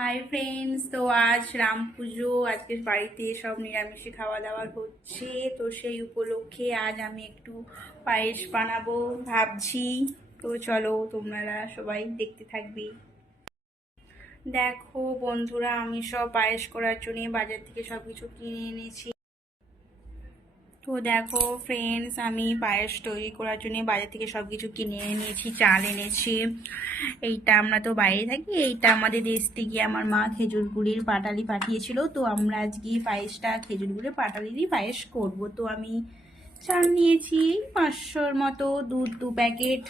Hi friends, তো আজ রাম পুজো। আজকে বাড়িতে সব নিরামিষে খাওয়া দাওয়া হচ্ছে, তো সেই উপলক্ষে আজ আমি একটু পায়েস বানাবো ভাবছি। তো চলো তোমরা সবাই দেখতে থাকবি। দেখো বন্ধুরা, আমি সব পায়েস করার জন্য বাজার থেকে সব কিছু কিনে এনেছি। তো দেখো ফ্রেন্ডস, আমি পায়েস তৈরি করার জন্য বাজার থেকে সব কিছু কিনে এনেছি। চাল এনেছি, এইটা আমরা তো বাইরে থাকি, এইটা আমাদের দেশ থেকে আমার মা খেজুর গুড়ির পাটালি পাঠিয়েছিল। তো আমরা আজকে পায়েসটা খেজুর গুড়ের পাটালিরই পায়েস করব। তো আমি চাল নিয়েছি 500-র মতো, দুধ 2 প্যাকেট,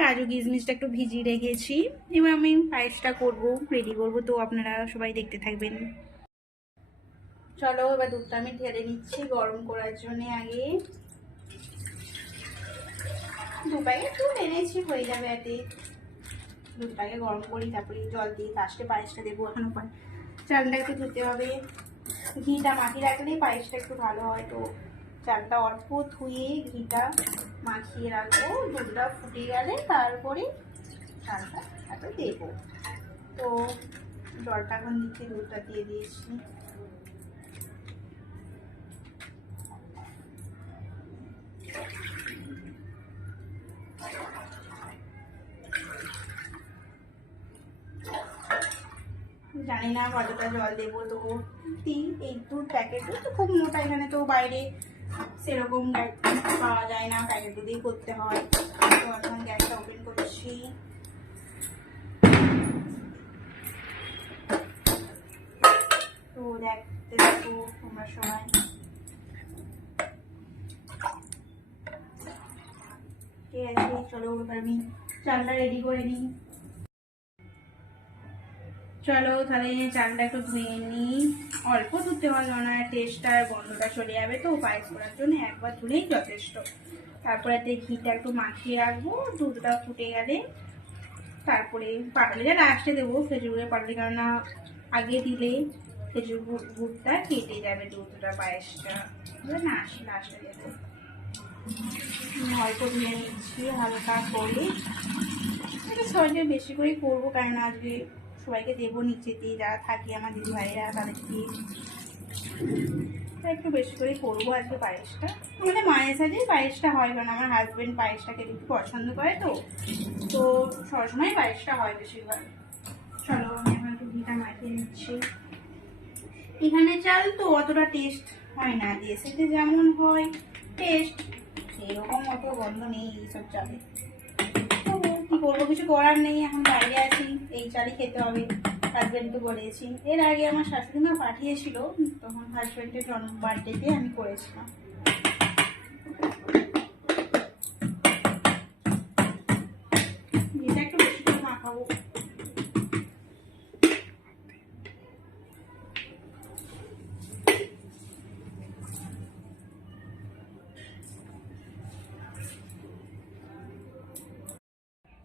কাজু কিশমিশটা একটু ভিজিয়ে রেখেছি। এবার আমি পায়েসটা করব, রেডি করব। তো আপনারা সবাই দেখতে থাকবেন। চলো এবার দুধটা আমি ঢেলে নিচ্ছি গরম করার জন্য। আগে 2 প্যাকেট দুধ এনেছি, হয়ে যাবে এতে। দুধটাকে গরম করি, তারপরে জল দিই, লাস্টে পায়েসটা দেবো। এখন চালটা একটু ধুতে হবে, ঘিটা মাখিয়ে রাখলেই পায়েসটা একটু ভালো হয়। তো চালটা অল্প ধুয়ে ঘিটা মাখিয়ে রাখবো, দুধটা ফুটে গেলে তারপরে চালটা এত দেবো। তো জলটা এখন দিচ্ছি, দুধটা দিয়ে দিয়েছি। জানি না কতটা জল দেবো, তো এই 2 প্যাকেট দুধ তো খুব মোটা, এখানে তো বাইরে সেরকম পাওয়া যায় না, প্যাকেট দুধেই করতে হয়। তো এখন গ্যাসটা ওপেন করছি। তো দেখতে থাকো তোমরা সবাই। ঠিক আছে, চলো এবার আমি চালটা রেডি করে নিই। চলো তাহলে চালটা একটু ধুয়ে নিই। অল্প ধুতে হবে না, টেস্টটা আর গন্ধটা চলে যাবে। তো পায়েস করার জন্য একবার ধুলেই যথেষ্ট। তারপরে ঘিটা একটু মাখিয়ে রাখবো, দুধটা ফুটে গেলে তারপরে পাটালিটা লাস্টে দেবো, খেজুর গুড়ের পাটালি, কেননা আগে দিলে খেজুর গুড়টা কেটে যাবে দুধটা, পায়েসটা না লাস্টে দেবো। অল্প ধুয়ে নিচ্ছি হালকা করে, এটা সহজে বেশি করে করবো, কারণ আজকে সবাইকে দেবো নিচেতে যারা থাকে আমার দিদি ভাইরা, তাদেরকে একটু বেশি করে করবো আজকে পায়েসটা। আমাদের মায়ের সাথে পায়েসটা হয়, কারণ আমার হাজবেন্ড পায়েসটা খেতে একটু পছন্দ করে। তো তো সবসময় পায়েসটা হয় বেশিরভাগ। চলো আমি এখন একটু ঘিটা মাখিয়ে নিচ্ছি। এখানে চাল তো অতটা টেস্ট হয় না, দেশেতে যেমন হয় টেস্ট, সেরকম অত গন্ধ নেই এইসব চালে। কি করবো, কিছু করার নেই, এখন বাইরে আছি, এই চালই খেতে হবে। হাজবেন্ডকে বলেছি, এর আগে আমার শাশুড়ি মা পাঠিয়েছিল, তখন হাজবেন্ডের বার্থডেতে আমি করেছিলাম। এটা একটু বেশি করে মাখাবো।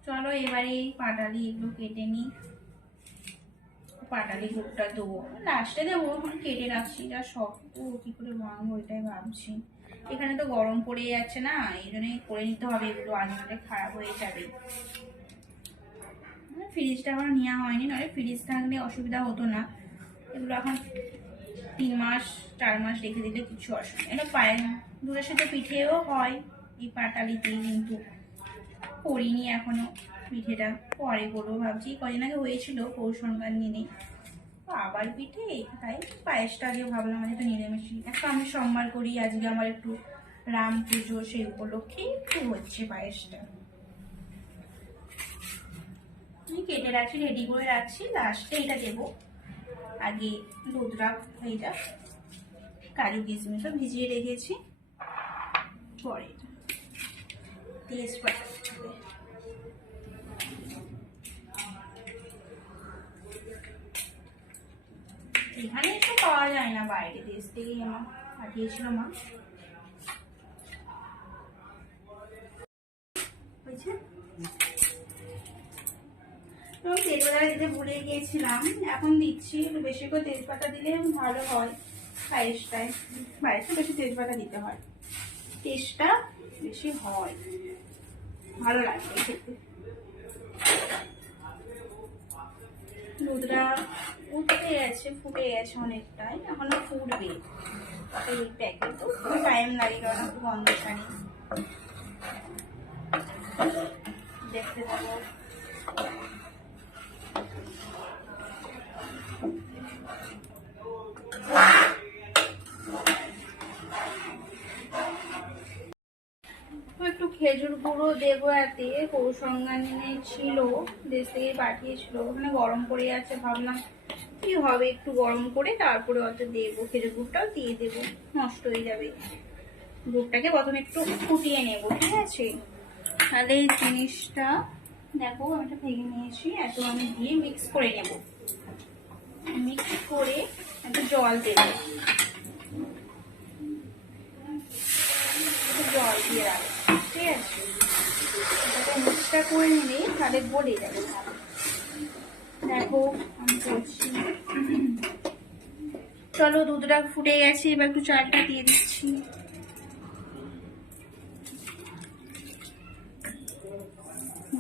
চলো এবারে পাটালি এগুলো কেটে নিই। পাটালি গুড়টা দেবো লাস্টে দেবো, এখন কেটে রাখছি। যা শক্ত, কি করে ভাঙবো এটাই ভাবছি। এখানে তো গরম পড়ে যাচ্ছে না, এই জন্যই করে নিতে হবে, এগুলো আনলে খারাপ হয়ে যাবে। ফ্রিজটা আমার নেওয়া হয়নি, নয় ফ্রিজ থাকলে অসুবিধা হতো না। এগুলো এখন 3 মাস 4 মাস রেখে দিলে কিছু অসুবিধা। এটা পায়ে দুধের সাথে পিঠেও হয় এই পাটালিতেই, কিন্তু করিনি এখনো পিঠেটা, পরে করবো ভাবছি। কদিন আগে হয়েছিল পৌষ সংক্রান্তি, আবার পিঠে, তাই পায়েসটা আগে ভাবলাম আজকে নিরামিষ। একটা আমি সোমবার করি, আজকে আমার একটু রাম পুজো, সেই উপলক্ষে একটু হচ্ছে পায়েসটা। আমি কেটে রাখছি, রেডি করে রাখছি, লাস্টে এটা দেবো। আগে দুধটা হয়ে যাক, কাজু কিশমিশও ভিজিয়ে রেখেছি, পরে তেজপাতা দেবে। এখানে একটু পাওয়া যায় না, বাইরে দেশ থেকেই আমার পাঠিয়েছিল মা। বুঝছে, তেজপাতা দিতে ভুলে গিয়েছিলাম, এখন দিচ্ছি। একটু বেশি করে তেজপাতা দিলে ভালো হয় পায়েসটায়। পায়েসটা বেশি তেজপাতা দিতে হয়, টেস্টটা বেশি হয়, ভালো লাগে খেতে। দুধটা উঠে গেছে, ফুটে গেছে অনেকটাই, এখনো ফুটবে। এই প্যাকেট তো টাইম লাগে, কারণ একটু গন্ধ ছাড়ি। দেখতে পাবো। একটু খেজুর গুঁড়ো দেবো এতে, কৌসঙ্গানে ছিল, দেশ থেকে পাঠিয়েছিল, ওখানে গরম করে আছে। ভাবলাম কি হবে, একটু গরম করে তারপরে অত দেবো, খেজুর গুড়টাও দিয়ে দেবো, নষ্ট হয়ে যাবে। গুড়টাকে প্রথমে একটু ফুটিয়ে নেব, ঠিক আছে? তাহলে এই জিনিসটা দেখো আমি এটা ভেঙে নিয়েছি, এত আমি দিয়ে মিক্স করে নেব। মিক্স করে একটু জল দেবো, জল দিয়ে রাখবো, ঠিক আছে? এটাকে মিক্সটা করে নিলে তাহলে গলে যাবে। দেখো আমি করছি। চলো, দুধটা ফুটে গেছে, এবার একটু চালটা দিয়ে দিচ্ছি।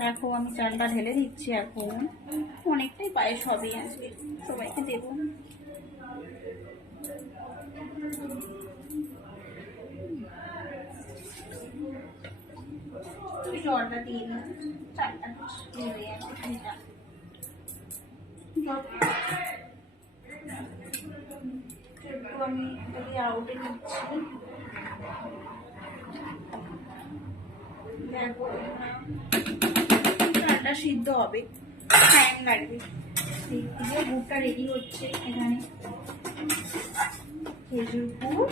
দেখো আমি চালটা ঢেলে দিচ্ছি। এখন অনেকটাই পায়েস হবে আজকে, সবাইকে দেবো। জলটা দিয়ে দিই, চালটা হয়ে গেছে। একটু আমি এটাকে আউটে নিচ্ছি। দেখো চালটা সিদ্ধ হবে, টাইম লাগবে। এইদিকে গুড়টা রেডি হচ্ছে। এখানে খেজুর গুড়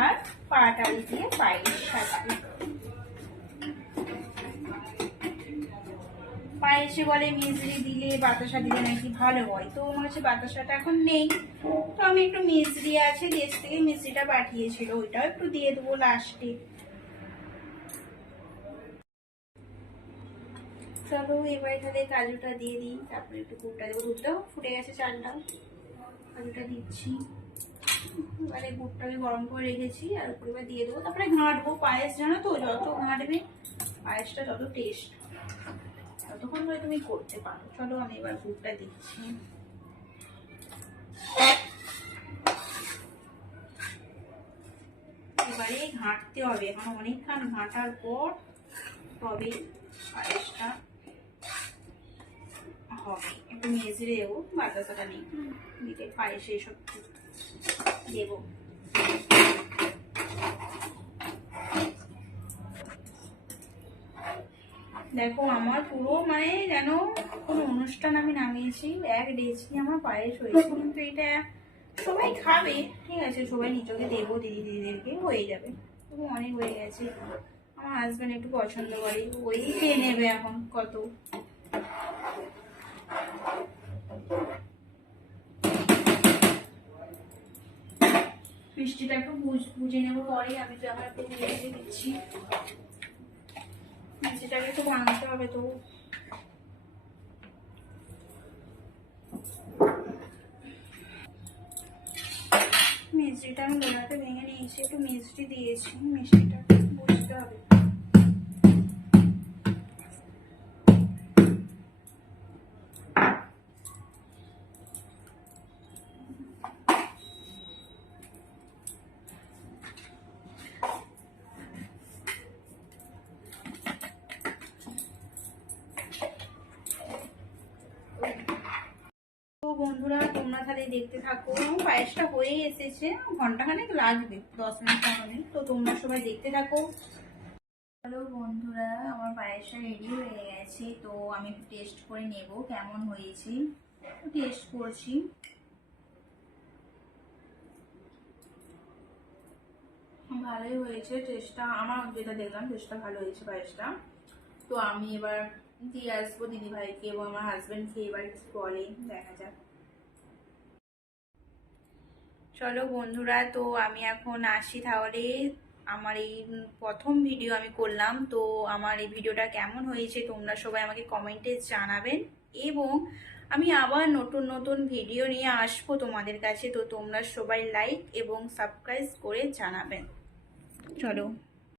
আর পাটালি দিয়ে পায়েস সাথে। পায়েসে বলে মিছরি দিলে বাতাসা দিলে নাকি ভালো হয়, তো আমার কাছে বাতাসাটা এখন নেই, তো আমি একটু মিছরি আছে, দেশ থেকে মিছরিটা পাঠিয়েছিল, ওইটাও একটু দিয়ে দেবো লাস্টে। চলো এবারে তাহলে কাজুটা দিয়ে দিই, তারপরে একটু গুড়টা দেবো। দুধটাও ফুটে গেছে, চালটাও, কাজুটা দিচ্ছি। এবারে গুড়টাকে গরম করে রেখেছি, আর উপরে এবার দিয়ে দেবো। তারপরে ঘাঁটবো। পায়েস জানো তো, যত ঘাঁটবে পায়েসটা তত টেস্ট, ততক্ষণ ধরে তুমি করতে পারো। চলো আমি এবার গুড়টা দিচ্ছি। এবারে ঘাঁটতে হবে, এখন অনেকক্ষণ ঘাঁটার পর তবে পায়েসটা হবে। একটু মেজে দেবো, বাতাসাটা নেই দিতে, পায়েসে এসব দেবো। দেখো আমার পুরো মানে যেন কোনো অনুষ্ঠান আমি নামিয়েছি, এক ডেচকি আমার পায়েস হয়েছে। কিন্তু এটা সবাই খাবে, ঠিক আছে, সবাই নিজেকে দেবো, দিদিদেরকে হয়ে যাবে। তবু অনেক হয়ে গেছে। আমার হাজব্যান্ড একটু পছন্দ করে, ওই খেয়ে নেবে এখন কত। মিষ্টিটা একটু বুঝে নেবো পরে, আমি তো আবার একটু বুঝে দিচ্ছি। মিষ্টিটাকে একটু ভাঙতে হবে, তো মিষ্টিটা আমি গোলাতে ভেঙে নিয়েছি, একটু মিষ্টি দিয়েছি, মিষ্টিটা বুঝতে হবে। তো বন্ধুরা তোমরা তাহলে দেখতে থাকো, পায়েসটা হয়ে এসেছে, ঘন্টাখানেক লাগবে, 10 মিনিট 15 মিনিট। তো তোমরা সবাই দেখতে থাকো। হ্যালো বন্ধুরা, আমার পায়েসটা রেডি হয়ে গেছে, তো আমি টেস্ট করে নেব কেমন হয়েছে। টেস্ট করছি। ভালোই হয়েছে টেস্টটা, আমার যেটা দেখলাম টেস্টটা ভালো হয়েছে পায়েসটা। তো আমি এবার দিয়ে আসবো দিদিভাইকে এবং আমার হাজবেন্ডকে, এবার কিছু বলে, দেখা যাক। চলো বন্ধুরা, তো আমি এখন আসি তাহলে। আমার এই প্রথম ভিডিও আমি করলাম, তো আমার এই ভিডিওটা কেমন হয়েছে তোমরা সবাই আমাকে কমেন্টে জানাবেন। এবং আমি আবার নতুন নতুন ভিডিও নিয়ে আসবো তোমাদের কাছে, তো তোমরা সবাই লাইক এবং সাবস্ক্রাইব করে জানাবেন। চলো।